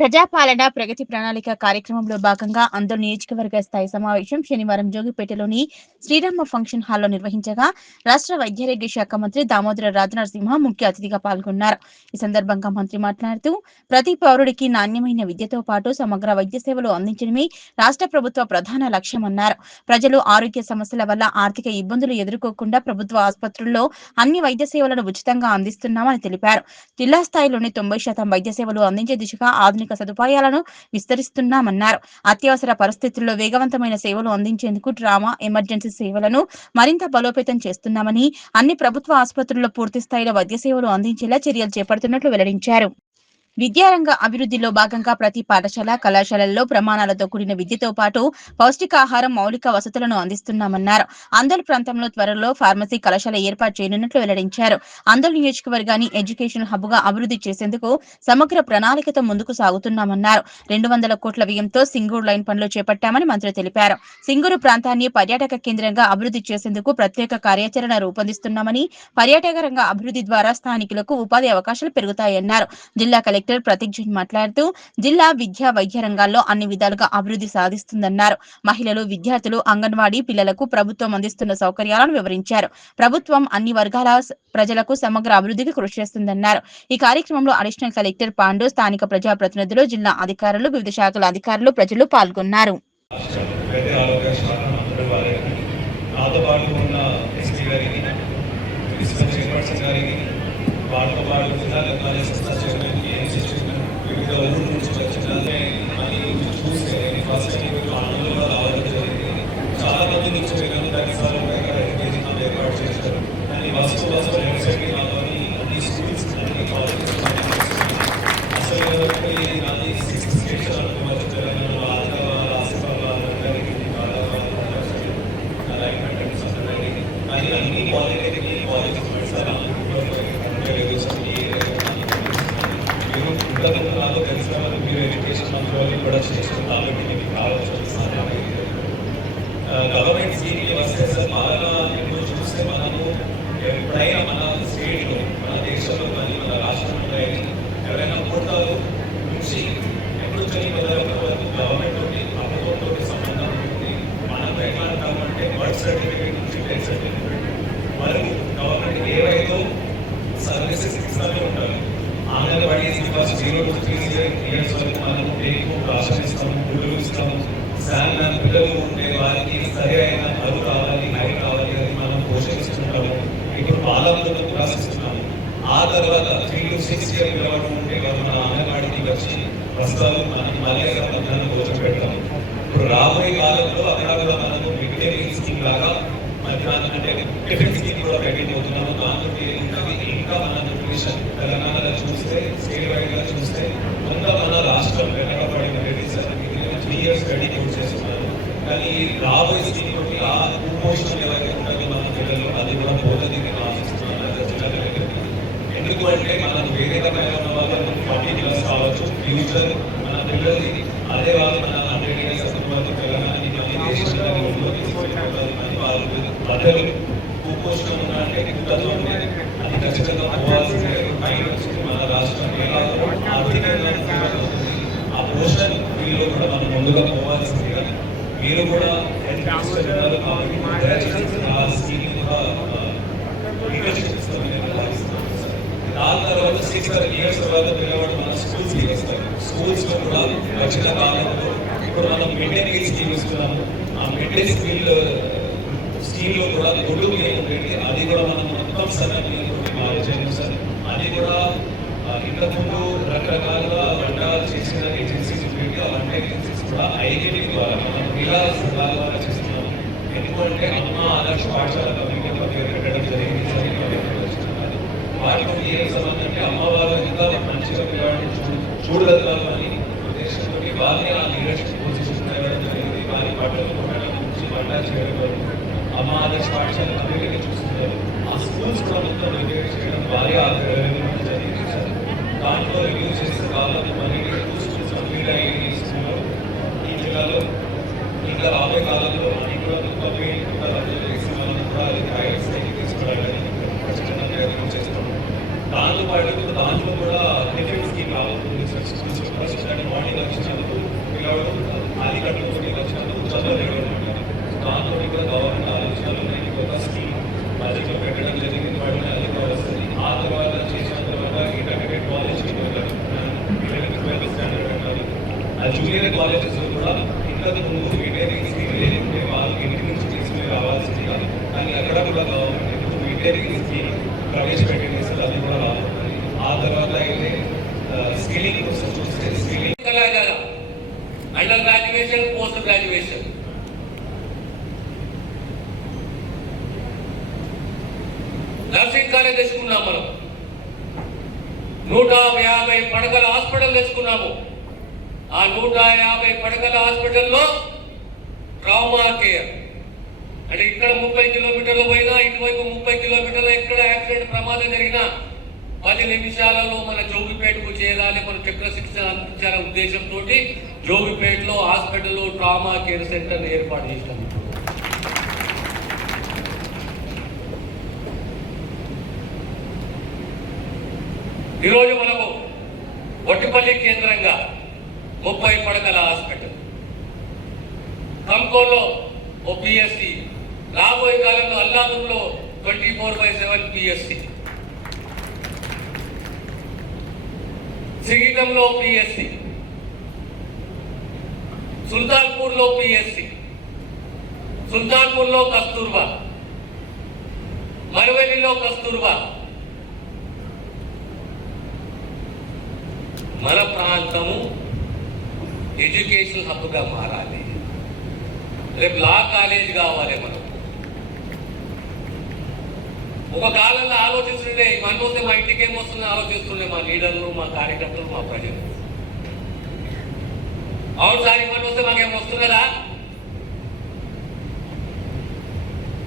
ప్రజాపాలన ప్రగతి ప్రణాళిక కార్యక్రమంలో భాగంగా అందరు నియోజకవర్గ స్థాయి సమావేశం శనివారం జోగిపేటలోని శ్రీరామ ఫంక్షన్ హాల్లో నిర్వహించగా రాష్ట్ర వైద్యారోగ్య శాఖ మంత్రి దామోదర రాజనరసింహ ముఖ్య అతిథిగా పాల్గొన్నారు. ఈ సందర్భంగా మంత్రి మాట్లాడుతూ ప్రతి పౌరుడికి నాణ్యమైన విద్యతో పాటు సమగ్ర వైద్య సేవలు అందించడమే రాష్ట్ర ప్రభుత్వ ప్రధాన లక్ష్యమన్నారు. ప్రజలు ఆరోగ్య సమస్యల వల్ల ఆర్థిక ఇబ్బందులు ఎదుర్కోకుండా ప్రభుత్వ ఆసుపత్రుల్లో అన్ని వైద్య సేవలను ఉచితంగా అందిస్తున్నామని తెలిపారు. జిల్లా స్థాయిలోని 90% వైద్య సేవలు అందించే దిశగా ఆధునిక సదుపాయాలను విస్తరిస్తున్నామన్నారు. అత్యవసర పరిస్థితుల్లో వేగవంతమైన సేవలు అందించేందుకు ట్రామా, ఎమర్జెన్సీ సేవలను మరింత బలోపేతం చేస్తున్నామని, అన్ని ప్రభుత్వ ఆసుపత్రుల్లో పూర్తి స్థాయిలో వైద్య సేవలు అందించేలా చర్యలు చేపడుతున్నట్లు వెల్లడించారు. విద్యారంగ అభివృద్ధిలో భాగంగా ప్రతి పాఠశాల, కళాశాలల్లో ప్రమాణాలతో కూడిన విద్యతో పాటు పౌష్టికాహారం, మౌలిక వసతులను అందిస్తున్నామన్నారు. అందల్ ప్రాంతంలో త్వరలో ఫార్మసీ కళాశాల ఏర్పాటు చేయనున్నట్లు వెల్లడించారు. అందల్ నియోజకవర్గాన్ని ఎడ్యుకేషన్ హబ్ గా అభివృద్ధి చేసేందుకు సమగ్ర ప్రణాళికతో ముందుకు సాగుతున్నామన్నారు. 200 కోట్ల వ్యయంతో సింగూరు లైన్ పనులు చేపట్టామని మంత్రి తెలిపారు. సింగూరు ప్రాంతాన్ని పర్యాటక కేంద్రంగా అభివృద్ధి చేసేందుకు ప్రత్యేక కార్యాచరణ రూపొందిస్తున్నామని, పర్యాటక రంగ అభివృద్ధి ద్వారా స్థానికులకు ఉపాధి అవకాశాలు పెరుగుతాయన్నారు. జిల్లా కలెక్టర్ ప్రతీక్ జైన్ మాట్లాడుతూ జిల్లా విద్యా, వైద్య రంగాల్లో అన్ని విధాలుగా అభివృద్ధి సాధిస్తుందన్నారు. మహిళలు, విద్యార్థులు, అంగన్వాడీ పిల్లలకు ప్రభుత్వం అందిస్తున్న సౌకర్యాలను వివరించారు. ప్రభుత్వం అన్ని వర్గాల ప్రజలకు సమగ్ర అభివృద్ధికి కృషి చేస్తుందన్నారు. ఈ కార్యక్రమంలో అడిషనల్ కలెక్టర్ పాండు, స్థానిక ప్రజాప్రతినిధులు, జిల్లా అధికారులు, వివిధ శాఖల అధికారులు, ప్రజలు పాల్గొన్నారు. వాళ్ళతో పాటు వివిధ ఊరు నుంచి వచ్చిందే అని చూస్తే ఫస్ట్ ఆనందంగా రావడం జరిగింది. చాలా మంది నుంచి వెళ్ళాను, దానిసార్లు ఎడ్యుకేషన్ ఏర్పాటు చేశారు. కానీ వస్తు రెండు సైడ్ రావాలి అన్ని స్కూల్స్ అన్ని కాలేజెస్ అసలు నాది 6 స్టేట్స్ అనుకోవచ్చు. తెలంగాణ, ఆంధ్రాబాద్, ఆసిఫాబాద్, రంగారెడ్డి, బాలాబాద్, కానీ అన్ని పాలిటెక్నిక్ కాలేజెస్ మీరు ఎడ్యుకేషన్ మంత్రి కూడా చేస్తున్నారు కాబట్టి మీకు ఆలోచన గవర్నమెంట్ స్కీమ్కి వస్తే సార్ బాగా ఇప్పుడు చూస్తే మనము ఎప్పుడైనా మన స్టేట్లో, మన దేశంలో కానీ మన రాష్ట్రంలో కానీ ఎవరైనా కోటాలు నుంచి ఎప్పుడు వరకు గవర్నమెంట్ తోటి ప్రభుత్వంతో సంబంధం ఉంటుంది. మనకు ఎట్లా అంటామంటే బర్త్ సర్టిఫికేట్ నుంచి డెత్ సర్టిఫికేట్ వరకు గవర్నమెంట్ ఏవైతే సర్వీసెస్ ఇస్తూనే ఉంటారు. అంగన్వాడీ ఫస్ట్ 0 to 3 years వరకు మనము బ్రేక్ రాషన్ ఇస్తాము, గుడ్లు ఇస్తాము. శాలరీ పిల్లలు ఉండే వారికి సరి అయిన బరువు కావాలి, హైట్ కావాలి అని మనం పోషిస్తుంటాము. ఇప్పుడు పాలకులను కూడా ఇస్తున్నాము. ఆ తర్వాత 3 to 6 years పిల్లవాడు ఉంటే మన అంగన్వాడీకి వచ్చి వస్తారు, మనకి మళ్ళీ మధ్యాహ్నం భోజనం పెడతాము. ఇప్పుడు రాబోయే కాలంలో అక్కడ కూడా మనము మిడ్ డే మీల్ స్కీమ్ లాగా మధ్యాహ్నం అంటే టిఫిన్ స్కీమ్ కూడా పెట్టబోతున్నాము. దాంతో ఇంకా మన న్యూట్రిషన్ తెలంగాణలో చూస్తే, స్టేట్ వైడ్ గా చూస్తే కొంత మన రాష్ట్రం వెనకబడినది సార్. 3 years స్టడీ కోర్స్ చేస్తున్నారు. కానీ రాబోయే స్కీమ్ తోటి ఆ కుపోషణం ఏవైతే ఉంటుందో మన పిల్లలు అది కూడా పోదని ఆశిస్తున్నారు జిల్లా దగ్గర. ఎందుకు అంటే మనం వేరే రకమైన వాళ్ళు 40 years కావచ్చు, ఫ్యూచర్ మన పిల్లలు అదే వాళ్ళు మన 100 years వరకు తెలంగాణకి వాళ్ళు కుపోషణం ఉన్నంటే కుటుంబంలో అది ఖచ్చితంగా పోవాల్సిందే. పైన మన రాష్ట్రం ఆర్థికంగా ఆ పోషణ వీళ్ళు కూడా మనం ముందుగా పోవాల్సిందిగా మీరు కూడా ఆ స్కీమ్ దాని తర్వాత 6 years తర్వాత పిల్లవాడు మన స్కూల్స్కి వస్తారు. స్కూల్స్లో కూడా వచ్చిన కాలంలో ఇప్పుడు మనం మిడ్ డే మీల్ స్కీమ్ ఇస్తున్నాము. ఆ మిడ్ డే స్కీమ్లో కూడా గుడ్డు ఏంటంటే అది కూడా మనం మొత్తం సరైన మార్చేయండి సార్. అది కూడా ఇంతకుముందు రకరకాలుగా వంట చేసిన ఏజెన్సీస్ పెట్టి ఆ వంట ఏజెన్సీస్ కూడా ఐడెంటిటీ ద్వారా మనం ఇలా సలహా ద్వారా చేస్తున్నాము. ఎందుకంటే అమ్మ ఆదర్శ పాఠశాల కమ్యూనిటీలో పేరు పెట్టడం జరిగింది. వాటికి ఏం సంబంధం అంటే అమ్మవారు ఇంకా మంచిగా పిల్లవాడిని చూడగలగాలి అని ఉద్దేశంతో వారిని ఆ లీడర్షిప్ పొజిషన్ ఇవ్వడం జరిగింది. వారి బట్టలు కొట్టడం నుంచి వంట చేయడం వరకు అమ్మ ఆదర్శ పాఠశాల కమ్యూనిటీ చూస్తున్నారు. ఆ స్కూల్స్ కూడా మొత్తం రెగ్యులేట్ చేయడం వారి ఆధ్వర్యంలో జరిగింది సార్. దాంట్లో రివ్యూ చేసిన కాలంలో మళ్ళీ 2 schools కంప్లీట్ అయ్యి స్కూల్లో ఈ జిల్లాలో ఇంకా రాబోయే కాలంలో అది కూడా కంప్లీట్ కూడా చేసి మనం కూడా అది ప్రైవేట్ సైడ్కి తీసుకోవడానికి ఖచ్చితంగా ప్రయత్నం చేస్తాం. దాంతో పాటు దాంట్లో కూడా టిఫిన్ స్కీమ్ రాబోతుంది సార్. స్కూల్స్ వచ్చినట్టు మార్నింగ్ వచ్చినప్పుడు పిల్లవాడు అది కట్టుకొని వచ్చినప్పుడు చదవలేడు అనమాట. దాంతో కూడా గవర్నమెంట్ ఆలోచనలు ఉన్నాయి. ఒక స్కీమ్ బడ్జెట్లో పెట్టడం జరిగింది. వాటిని అది కూడా వస్తుంది. ఆ తర్వాత చేసిన తర్వాత ఇంటర్మీడియట్ కాలేజ్కి వెళ్ళాలి. పిల్లలకి 12th స్టాండర్డ్ పెట్టాలి. ఆ జూనియర్ కాలేజెస్ కూడా ఇంతకు ముందు ఇంజనీరింగ్ స్కీమ్ లేకుంటే వాళ్ళకి ఇంటి నుంచి తీసుకుని రావాల్సిందిగా, కానీ అక్కడ కూడా గవర్నమెంట్ ఇంజనీరింగ్ స్కీమ్ ప్రవేశపెట్టింది సార్. అది కూడా రావాలి. ఆ తర్వాత అయితే స్కిల్లింగ్ కోసం చూస్తే skilling under graduation, post graduation, nursing college తెచ్చుకున్నాం మనం. 150 పడకల హాస్పిటల్ తెచ్చుకున్నాము. ఆ 150 పడకల హాస్పిటల్లో ట్రామా కేర్ అంటే ఇక్కడ 30 కిలోమీటర్లు పోయినా ఇటువైపు 30 కిలోమీటర్లు ఎక్కడ యాక్సిడెంట్ ప్రమాదం జరిగినా 10 నిమిషాలలో మన జోగిపేటకు చేరాలి, మన చక్రశిక్షణ అందించాలనే ఉద్దేశంతో జోగిపేటలో హాస్పిటల్లో ట్రామా కేర్ సెంటర్ ఏర్పాటు చేసినాం. ఈరోజు మనకు వట్టిపల్లి కేంద్రంగా 30 పడకల హాస్పిటల్, కంకోలో ఓ పిఎస్సి, రాబోయే కాలంలో అల్లాదులో 24/7 పిఎస్సి, సిగితంలో పిఎస్సి, సుల్తాన్పూర్లో పిఎస్సి, సుల్తాన్పూర్లో కస్తూర్బా, మరవెల్లిలో కస్తూర్బా. మన ప్రాంతము ఎడ్యుకేషన్ హబ్గా మారాలి. రేపు లా కాలేజ్ కావాలి. మనం ఒక కాలంలో ఆలోచిస్తుండే ఇవన్నీ వస్తే మా ఇంటికి ఏమొస్తుందో ఆలోచిస్తుండే మా లీడర్లు, మా కార్యకర్తలు, మా ప్రజలు. అవును సార్, ఇవన్నీ వస్తే మాకేమో వస్తున్నారా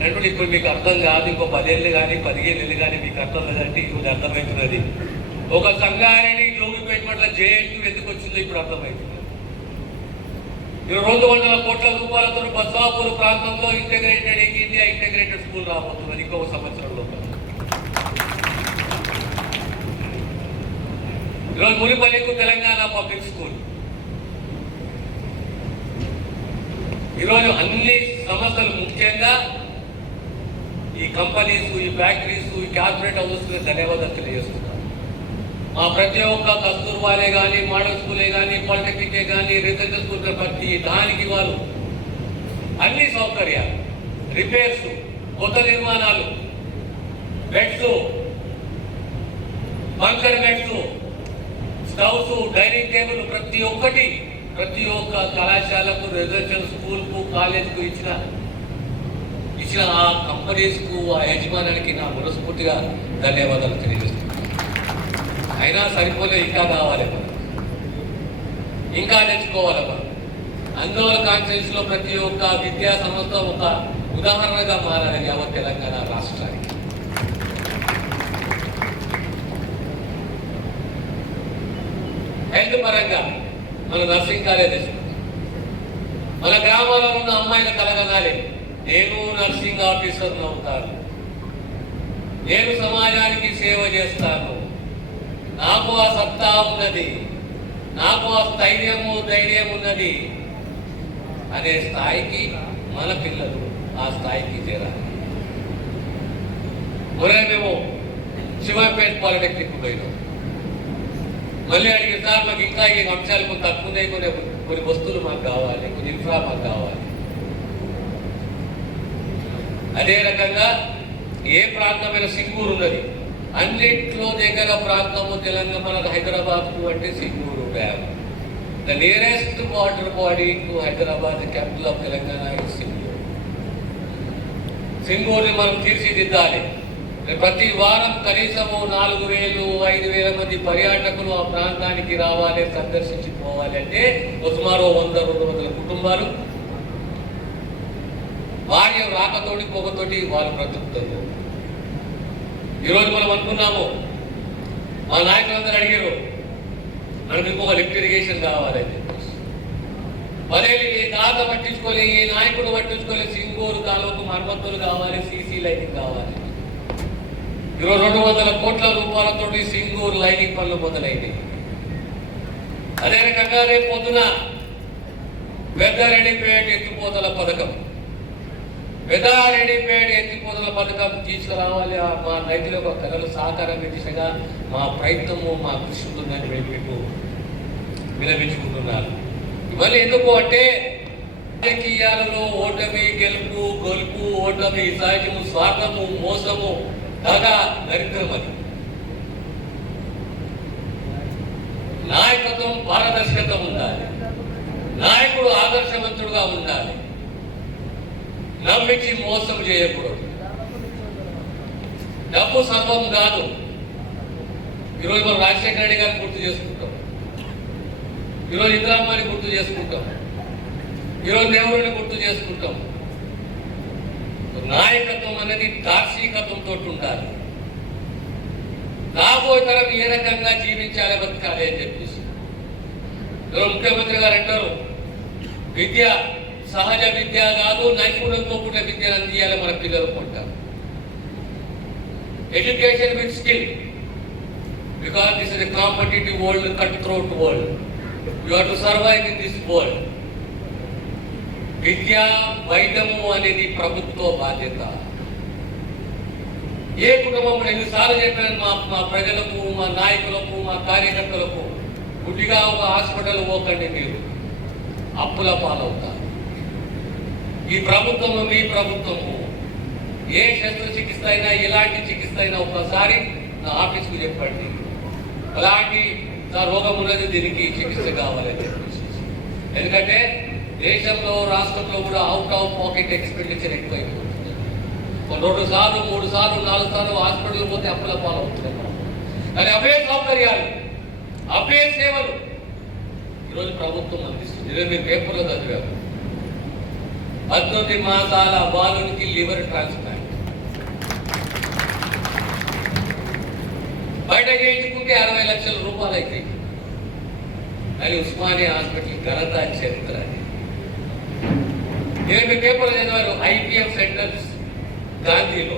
అంటే ఇప్పుడు మీకు అర్థం కాదు. ఇంకో 10 ఏళ్ళు కానీ 15 ఏళ్ళు కానీ మీకు అర్థం లేదంటే ఇప్పుడు అర్థమవుతున్నది. ఒక సంగారెడ్డి జోగిపేట పట్ల జేఎన్టీ ఎందుకు వచ్చిందో ఇప్పుడు అర్థమవుతుంది. 200 కోట్ల రూపాయలతో బస్వాపూర్ ప్రాంతంలో ఇంటిగ్రేటెడ్ ఇండియా ఇంటిగ్రేటెడ్ స్కూల్ రాబోతున్నది ఇంకొక సంవత్సరంలో. ఈరోజు మునిపల్లికు తెలంగాణ పబ్లిక్ స్కూల్. ఈరోజు అన్ని సంస్థలు, ముఖ్యంగా ఈ కంపెనీస్, ఈ ఫ్యాక్టరీస్, ఈ కార్పొరేట్ హౌసెస్ ధన్యవాదాలు తెలియజేస్తున్నారు. మా ప్రతి ఒక్క కస్తూర్బాలే కానీ, మోడల్ స్కూలే కానీ, పాలిటెక్నికే కానీ, రెసిడెన్షియల్ స్కూల్ ప్రతి దానికి వాళ్ళు అన్ని సౌకర్యాలు, రిపేర్స్, కొత్త నిర్మాణాలు, beds, bunker beds, stoves, dining table, ప్రతి ఒక్క కళాశాలకు, రెసిడెన్షియల్ స్కూల్కు, కాలేజ్కు ఇచ్చిన ఆ కంపెనీస్కు, ఆ యజమానికి నా మనస్ఫూర్తిగా ధన్యవాదాలు తెలియజేస్తున్నాను. అయినా సరిపోలే, ఇంకా కావాలి, ఇంకా తెచ్చుకోవాలి. మనం అందువల్ల కాన్స్టిట్యూన్సీలో ప్రతి ఒక్క విద్యా సంస్థ ఒక ఉదాహరణగా మారాలి యావత్ తెలంగాణ రాష్ట్రానికి. హెల్త్ పరంగా మన నర్సింగ్ కాలేజ్ తెచ్చుకుంటాం. మన గ్రామాల్లో ఉన్న అమ్మాయిల కలగనాలి, నేను నర్సింగ్ ఆఫీసర్ని అవుతాను, నేను సమాజానికి సేవ చేస్తాను, నాకు ఆ సత్తా ఉన్నది, నాకు ఆ ధైర్యం ఉన్నది అనే స్థాయికి మన పిల్లలు ఆ స్థాయికి చేరాలి. మొన్న మేము శివాపేట పాలిటెక్నిక్ పోయినాం. మళ్ళీ అడిగిన సార్ మాకు ఇంకా ఈ అంశాలు కొంత తక్కువనే, కొన్ని వస్తువులు మాకు కావాలి, కొన్ని ఇన్ఫ్రా మాకు కావాలి. అదే రకంగా ఏ ప్రాంతమైన సింగూరు ఉన్నది, అన్నిట్లో దగ్గర ప్రాంతము తెలంగాణ, మన హైదరాబాద్కు అంటే Singur dam. The nearest water body to Hyderabad, capital of Telangana is Singur. సింగూరుని మనం తీర్చిదిద్దాలి. ప్రతి వారం కనీసము 4,000-5,000 మంది పర్యాటకులు ఆ ప్రాంతానికి రావాలి, సందర్శించి పోవాలి. అంటే సుమారు 100-200 కుటుంబాలు భార్య రాకతోటి పోకతోటి వాళ్ళు బ్రతుకుతారు. ఈరోజు మనం అనుకున్నాము, మా నాయకులందరూ అడిగారు మనకు ఇంకొక లిఫ్ట్ ఇరిగేషన్ కావాలని చెప్పేసి. మరేమి ఈ తాత పట్టించుకోలే, ఈ నాయకుడు పట్టించుకోలే, సింగూరు కాలువకు మరమ్మతులు కావాలి, సీసీ లైటింగ్ కావాలి. ఈరోజు 200 కోట్ల రూపాయలతోటి సింగూరు లైనింగ్ పనులు మొదలైనవి. అదే రకంగా రేపు పొద్దున పెద్దారెడ్డిపేట ఎత్తిపోతల పథకం తీసుకురావాలి. మా రైతుల యొక్క కళలు సహకారం దిశగా మా ప్రయత్నము మా కృషి ఉంటుందని మీకు విలపించుకుంటున్నారు. ఇవన్నీ ఎందుకు అంటే రాజకీయాలలో ఓటమి గెలుపు గొలుపు ఓటమి సహజము స్వార్థము మోసము కాగా దరిద్రం అది. నాయకత్వం పారదర్శకత ఉండాలి. నాయకుడు ఆదర్శవంతుడుగా ఉండాలి. నమ్మించి మోసం చేయకూడదు. డబ్బు సర్వం కాదు. ఈరోజు మనం రాజశేఖర రెడ్డి గారిని గుర్తు చేసుకుంటాం, ఈరోజు ఇందిరామ్మని గుర్తు చేసుకుంటాం, ఈరోజు నెహ్రూని గుర్తు చేసుకుంటాం. నాయకత్వం అనేది దార్శనికత్వంతో ఉండాలి. రాబోయే తరం ఏ రకంగా జీవించాలి బతకాలి అని చెప్పేసి ముఖ్యమంత్రి గారు అంటారు, విద్య సహజ విద్య కాదు, నైపుణ్యంతో కూడిన విద్యను అందియాలి మన పిల్లలకు అంటారు. Education with skill, because this is a competitive world, cut throat world. You have to survive in this world. విద్య వైద్యము అనేది ప్రభుత్వ బాధ్యత. ఏ కుటుంబం ఎన్నిసార్లు చెప్పాను మా ప్రజలకు, మా నాయకులకు, మా కార్యకర్తలకు, గుడ్డిగా ఒక హాస్పిటల్ పోకండి, మీరు అప్పుల పాలవుతారు. ఈ ప్రభుత్వము మీ ప్రభుత్వము. ఏ శస్త్రచికిత్స అయినా ఎలాంటి చికిత్స అయినా ఒకసారి నా ఆఫీస్కు చెప్పండి, అలాంటి నా రోగం ఉన్నది, దీనికి చికిత్స కావాలని చెప్పేసి. ఎందుకంటే దేశంలో రాష్ట్రంలో కూడా అవుట్ ఆఫ్ పాకెట్ ఎక్స్పెండిచర్ ఎక్కువైపోతుంది. 2 సార్లు 3 సార్లు 4 సార్లు హాస్పిటల్ పోతే అప్పుల పాలవుతుంది. కానీ అవే సౌకర్యాలు, అవే సేవలు ఈరోజు ప్రభుత్వం అందిస్తుంది. ఈరోజు మీరు పేపర్లో చదివారు, 18 మాసాల బాలునికి లివర్ ట్రాన్స్ప్లాంట్. బయట చేయించుకుంటే 60 లక్షల రూపాయలు అవుతాయి. కానీ ఉస్మానియా హాస్పిటల్ ఘనత చరిత్ర. నేను పేపర్లో చదివారు, IVF సెంటర్స్ గాంధీలో